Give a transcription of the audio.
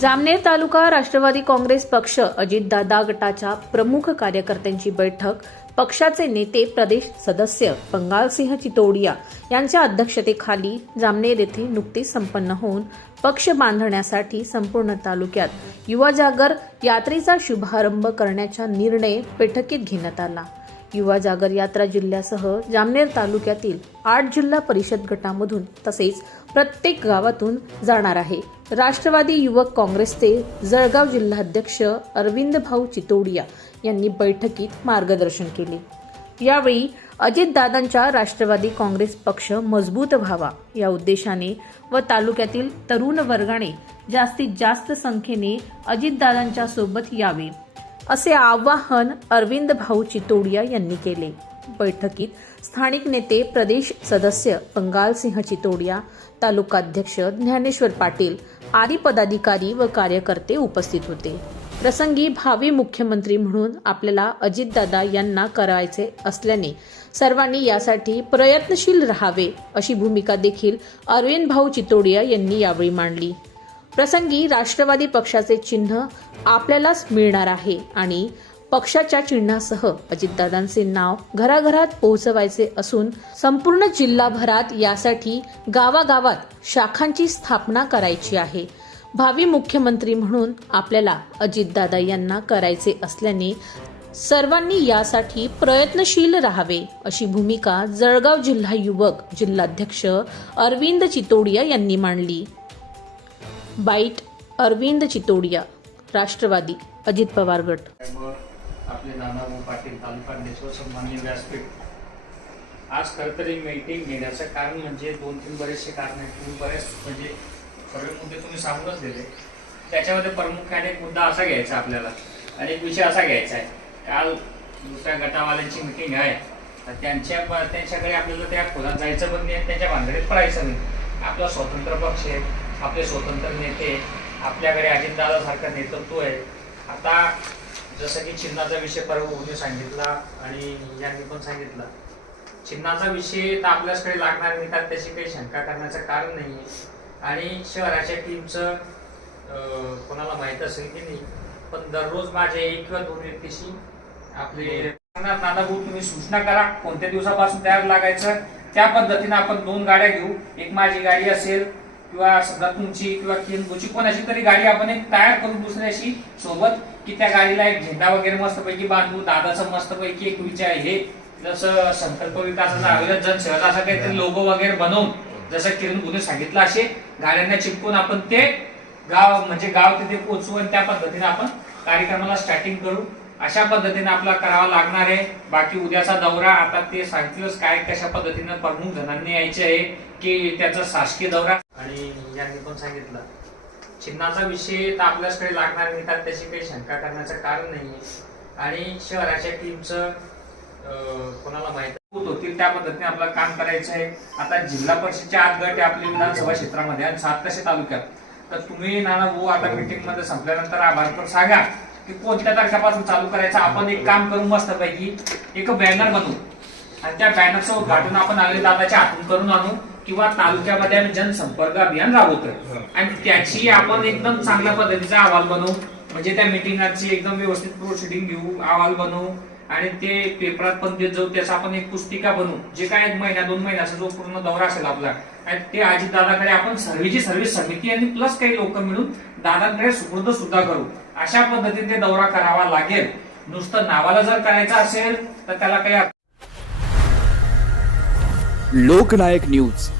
जामनेर तालुका राष्ट्रवादी काँग्रेस पक्ष अजितदादा गटाच्या प्रमुख कार्यकर्त्यांची बैठक पक्षाचे नेते प्रदेश सदस्य बंगालसिंह चितोडिया यांच्या अध्यक्षतेखाली जामनेर येथे नुकतीच संपन्न होऊन पक्ष बांधण्यासाठी संपूर्ण तालुक्यात युवा जागर यात्रेचा शुभारंभ करण्याचा निर्णय बैठकीत घेण्यात आला. युवा जागर यात्रा जिल्ह्यासह जामनेर तालुक्यातील आठ जिल्हा परिषद गटामधून तसेच प्रत्येक गावातून जाणार आहे. राष्ट्रवादी युवक काँग्रेसचे जळगाव जिल्हाध्यक्ष अरविंद भाऊ चितोडिया यांनी बैठकीत मार्गदर्शन केले. यावेळी अजितदादांच्या राष्ट्रवादी काँग्रेस पक्ष मजबूत व्हावा या उद्देशाने व तालुक्यातील तरुण वर्गाने जास्तीत जास्त संख्येने अजितदादांच्या सोबत यावे असे आवाहन अरविंद भाऊ चितोडिया यांनी केले. बैठकीत स्थानिक नेते प्रदेश सदस्य पंगालसिंह चितोडिया तालुकाध्यक्ष ज्ञानेश्वर पाटील आदी पदाधिकारी व कार्यकर्ते उपस्थित होते. प्रसंगी भावी मुख्यमंत्री म्हणून आपल्याला अजितदादा यांना करायचे असल्याने सर्वांनी यासाठी प्रयत्नशील राहावे अशी भूमिका देखील अरविंद भाऊ चितोडिया यांनी यावेळी मांडली. प्रसंगी राष्ट्रवादी पक्षाचे चिन्ह आपल्यालाच मिळणार आहे आणि पक्षाच्या चिन्हासह अजितदादांचे नाव घराघरात पोहोचवायचे असून संपूर्ण जिल्हाभरात यासाठी गावागावात शाखांची स्थापना करायची आहे. भावी मुख्यमंत्री म्हणून आपल्याला अजितदादा यांना करायचे असल्याने सर्वांनी यासाठी प्रयत्नशील राहावे अशी भूमिका जळगाव जिल्हा युवक जिल्हाध्यक्ष अरविंद चितोडिया यांनी मांडली. बाईट अरविंद चितोडिया राष्ट्रवादी अजित पवार गट. आपले नानाभाऊ पाटील तालुका अध्यक्ष व व्यासपीठ. आज खरं तर ही मीटिंग घेण्याचं कारण म्हणजे दोन तीन बरेचसे कारण आहेत. तुम्ही बरेच म्हणजे सर्व मुद्दे तुम्ही सांगूनच दिले. त्याच्यामध्ये प्रामुख्याने एक मुद्दा असा घ्यायचा आपल्याला आणि एक विषय असा घ्यायचा आहे. काल दुसऱ्या गटावाल्यांची मीटिंग आहे. तर त्यांच्या त्यांच्याकडे आपल्याला त्या खोलात जायचं पण नाही आणि त्यांच्या भानगडीत पडायचं नाही. आपला स्वतंत्र पक्ष आहे. आपले स्वतंत्र नेते आहे. आपल्याकडे अजितदादासारखं नेतृत्व आहे. आता जसं की चिन्हाचा विषय परवा सांगितला आणि यांनी पण सांगितलं. चिन्हाचा विषय तर आपल्याचकडे लागणार नाही तर त्याची काही शंका करण्याचं कारण नाही आहे आणि शहराच्या टीमचं कोणाला माहीत असेल की नाही पण दररोज माझे एक किंवा दोन व्यक्तीशी आपले नाना भाऊ तुम्ही सूचना करा कोणत्या दिवसापासून तयार लागायचं? त्या पद्धतीने आपण दोन गाड्या घेऊ. एक माझी गाडी असेल किंवा समजा तुमची किंवा किंबुची कोणाची तरी गाडी आपण एक तयार करू दुसऱ्याशी सोबत की त्या गाडीला एक झेंडा वगैरे मस्तपैकी बांधू दादाचं मस्तपैकी एक विचार हे जसं संकल्प विकासाचा आयोजन जनसेवा असं काहीतरी लोगो वगैरे बनवून जसं किरण गुन्हे सांगितलं असे गाड्यांना चिपकून आपण ते गाव म्हणजे गाव तिथे पोहोचू आणि त्या पद्धतीने आपण कार्यक्रमाला स्टार्टिंग करू. अशा पद्धतीने आपला करावा लागणार आहे. बाकी उद्याचा दौरा आता ते सांगितलंच काय कशा पद्धतीनं प्रमुख जणांनी यायचे आहे की त्याचा शासकीय दौरा आणि यांनी पण सांगितलं. चिन्हाचा विषय तर आपल्याचकडे लागणार नाही तर त्याची काही शंका करण्याचं कारण नाही. आणि शहराच्या टीमचं कोणाला कोणाला माहिती होतील त्या पद्धतीने आपलं काम करायचं आहे. आता जिल्हा परिषदच्या आत गट आपले विधानसभा क्षेत्रामध्ये आणि सात कसे तालुक्यात. तर तुम्ही नाना भाऊ आता मीटिंगमध्ये संपल्यानंतर आभार पण सांगा की कोणत्या तारखेपासून चालू करायचं? आपण एक काम करू मस्तपैकी. एक बॅनर बनवू. आणि त्या बॅनरचं उद्घाटन आपण आले दादाच्या हातून करून आणू. किंवा तालुक्यामध्ये आम्ही जनसंपर्क अभियान राबवतोय. आणि त्याची आपण एकदम चांगल्या पद्धतीचा अहवाल बनवू. म्हणजे त्या मिटिंगाची एकदम व्यवस्थित प्रोसिडिंग घेऊ अहवाल बनवू. आणि ते पेपरात पण देत जाऊ त्याचा आपण एक पुस्तिका बनवू. जे काय एक महिना दोन महिन्याचा जो पूर्ण दौरा असेल आपला. आणि ते अजित दादाकडे आपण सर्वेची सर्व्हिस समिती आणि प्लस काही लोक मिळून दादांकडे सुपूर्द सुद्धा करू. अशा पद्धतीने ते दौरा करावा लागेल. नुसतं नावाला जर करायचं असेल तर त्याला काही लोकनायक न्यूज.